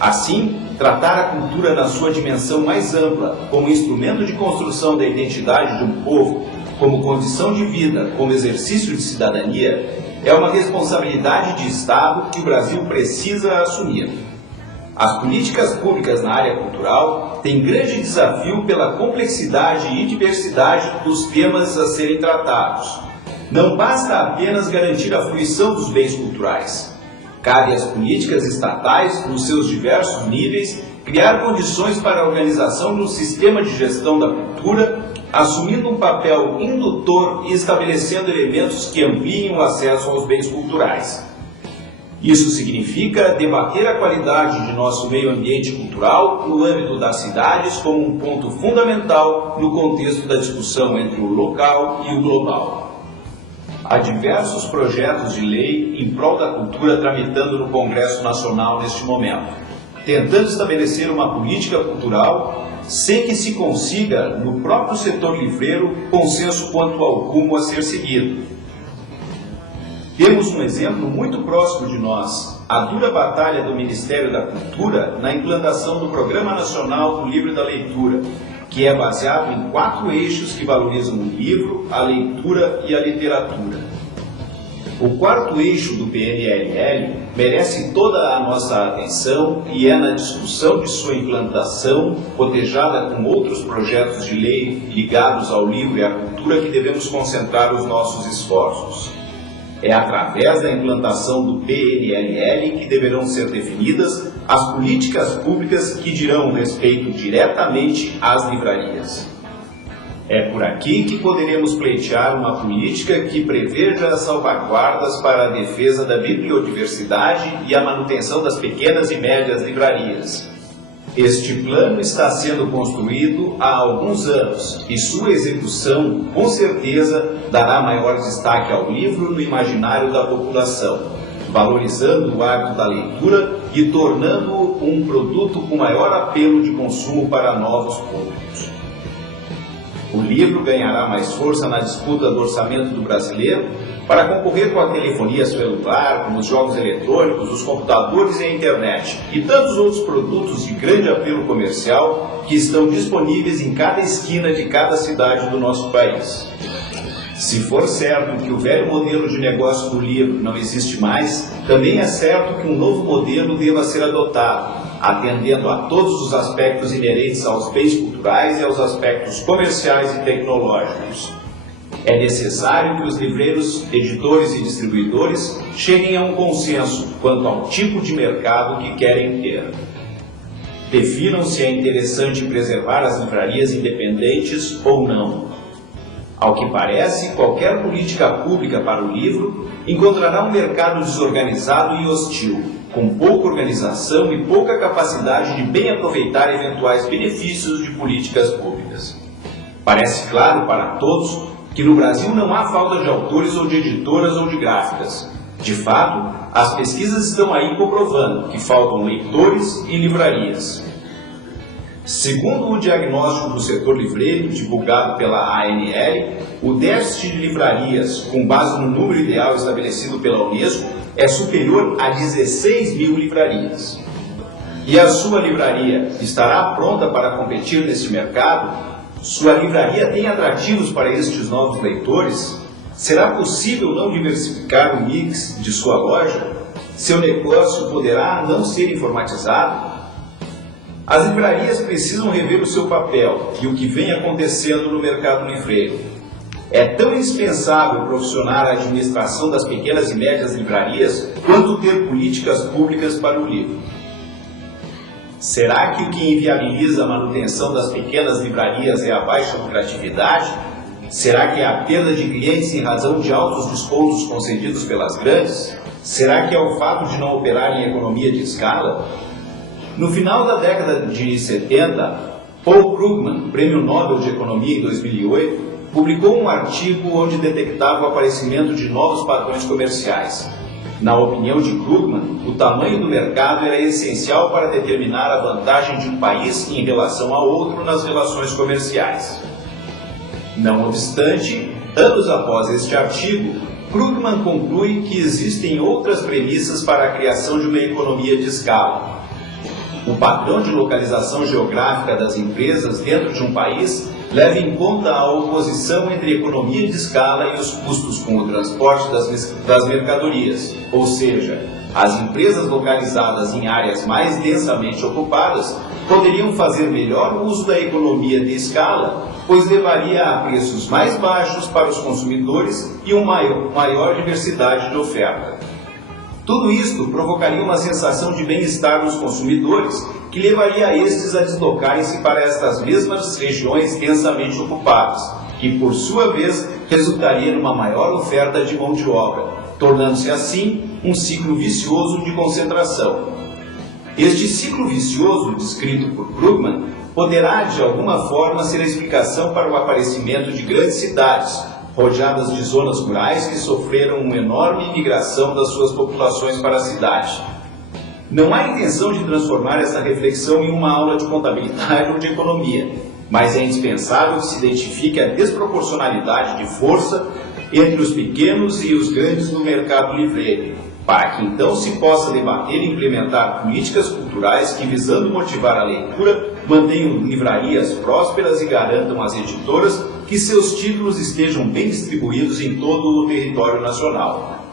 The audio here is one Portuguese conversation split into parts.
Assim, tratar a cultura na sua dimensão mais ampla, como instrumento de construção da identidade de um povo, como condição de vida, como exercício de cidadania, é uma responsabilidade de Estado que o Brasil precisa assumir. As políticas públicas na área cultural têm grande desafio pela complexidade e diversidade dos temas a serem tratados. Não basta apenas garantir a fruição dos bens culturais. Cabe às políticas estatais, nos seus diversos níveis, criar condições para a organização de um sistema de gestão da cultura, assumindo um papel indutor e estabelecendo elementos que ampliem o acesso aos bens culturais. Isso significa debater a qualidade de nosso meio ambiente cultural no âmbito das cidades como um ponto fundamental no contexto da discussão entre o local e o global. Há diversos projetos de lei em prol da cultura tramitando no Congresso Nacional neste momento, tentando estabelecer uma política cultural sem que se consiga, no próprio setor livreiro, consenso quanto ao rumo a ser seguido. Temos um exemplo muito próximo de nós, a dura batalha do Ministério da Cultura na implantação do Programa Nacional do Livro e da Leitura, que é baseado em 4 eixos que valorizam o livro, a leitura e a literatura. O 4º eixo do PNLL merece toda a nossa atenção e é na discussão de sua implantação, cotejada com outros projetos de lei ligados ao livro e à cultura, que devemos concentrar os nossos esforços. É através da implantação do PNLL que deverão ser definidas as políticas públicas que dirão respeito diretamente às livrarias. É por aqui que poderemos pleitear uma política que preveja salvaguardas para a defesa da bibliodiversidade e a manutenção das pequenas e médias livrarias. Este plano está sendo construído há alguns anos e sua execução, com certeza, dará maior destaque ao livro no imaginário da população, valorizando o hábito da leitura e tornando-o um produto com maior apelo de consumo para novos públicos. O livro ganhará mais força na disputa do orçamento do brasileiro para concorrer com a telefonia celular, com os jogos eletrônicos, os computadores e a internet e tantos outros produtos de grande apelo comercial que estão disponíveis em cada esquina de cada cidade do nosso país. Se for certo que o velho modelo de negócio do livro não existe mais, também é certo que um novo modelo deva ser adotado, atendendo a todos os aspectos inerentes aos bens culturais e aos aspectos comerciais e tecnológicos. É necessário que os livreiros, editores e distribuidores cheguem a um consenso quanto ao tipo de mercado que querem ter. Definam se é interessante preservar as livrarias independentes ou não. Ao que parece, qualquer política pública para o livro encontrará um mercado desorganizado e hostil, com pouca organização e pouca capacidade de bem aproveitar eventuais benefícios de políticas públicas. Parece claro para todos que no Brasil não há falta de autores ou de editoras ou de gráficas. De fato, as pesquisas estão aí comprovando que faltam leitores e livrarias. Segundo o diagnóstico do setor livreiro, divulgado pela ANL, o déficit de livrarias, com base no número ideal estabelecido pela Unesco, é superior a 16 mil livrarias. E a sua livraria estará pronta para competir neste mercado? Sua livraria tem atrativos para estes novos leitores? Será possível não diversificar o mix de sua loja? Seu negócio poderá não ser informatizado? As livrarias precisam rever o seu papel e o que vem acontecendo no mercado livreiro. É tão indispensável profissionar a administração das pequenas e médias livrarias quanto ter políticas públicas para o livro. Será que o que inviabiliza a manutenção das pequenas livrarias é a baixa lucratividade? Será que é a perda de clientes em razão de altos descontos concedidos pelas grandes? Será que é o fato de não operar em economia de escala? No final da década de 70, Paul Krugman, Prêmio Nobel de Economia em 2008, publicou um artigo onde detectava o aparecimento de novos padrões comerciais. Na opinião de Krugman, o tamanho do mercado era essencial para determinar a vantagem de um país em relação a outro nas relações comerciais. Não obstante, anos após este artigo, Krugman conclui que existem outras premissas para a criação de uma economia de escala. o padrão de localização geográfica das empresas dentro de um país leva em conta a oposição entre a economia de escala e os custos com o transporte das mercadorias, ou seja, as empresas localizadas em áreas mais densamente ocupadas poderiam fazer melhor uso da economia de escala, pois levaria a preços mais baixos para os consumidores e uma maior diversidade de oferta. Tudo isto provocaria uma sensação de bem-estar nos consumidores, que levaria estes a deslocarem-se para estas mesmas regiões densamente ocupadas, que por sua vez resultaria numa maior oferta de mão de obra, tornando-se assim um ciclo vicioso de concentração. Este ciclo vicioso, descrito por Krugman, poderá de alguma forma ser a explicação para o aparecimento de grandes cidades, rodeadas de zonas rurais que sofreram uma enorme migração das suas populações para a cidade. Não há intenção de transformar essa reflexão em uma aula de contabilidade ou de economia, mas é indispensável que se identifique a desproporcionalidade de força entre os pequenos e os grandes no mercado livreiro, para que então se possa debater e implementar políticas culturais que, visando motivar a leitura, mantenham livrarias prósperas e garantam às editoras que seus títulos estejam bem distribuídos em todo o território nacional.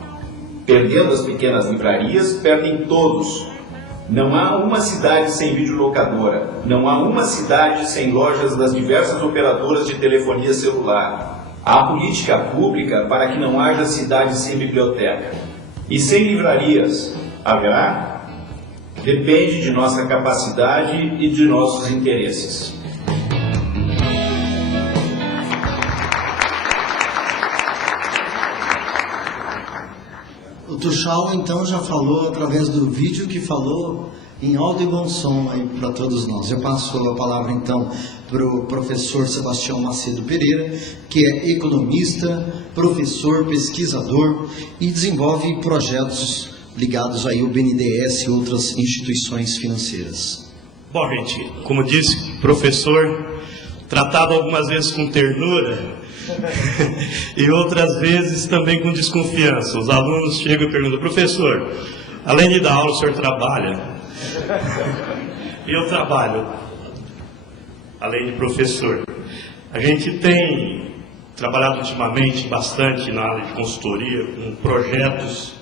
Perdendo as pequenas livrarias, perdem todos. Não há uma cidade sem videolocadora, não há uma cidade sem lojas das diversas operadoras de telefonia celular. Há política pública para que não haja cidade sem biblioteca. E sem livrarias, haverá? Depende de nossa capacidade e de nossos interesses. O Tuchal, então, já falou através do vídeo que falou em alto e bom som aí para todos nós. Eu passo a palavra, então, para o professor Sebastião Macedo Pereira, que é economista, professor, pesquisador e desenvolve projetos ligados aí ao BNDES e outras instituições financeiras. Bom, gente, como disse, professor, tratado algumas vezes com ternura, e outras vezes também com desconfiança. Os alunos chegam e perguntam: professor, além de dar aula, o senhor trabalha? Eu trabalho, além de professor. A gente tem trabalhado ultimamente bastante na área de consultoria, com projetos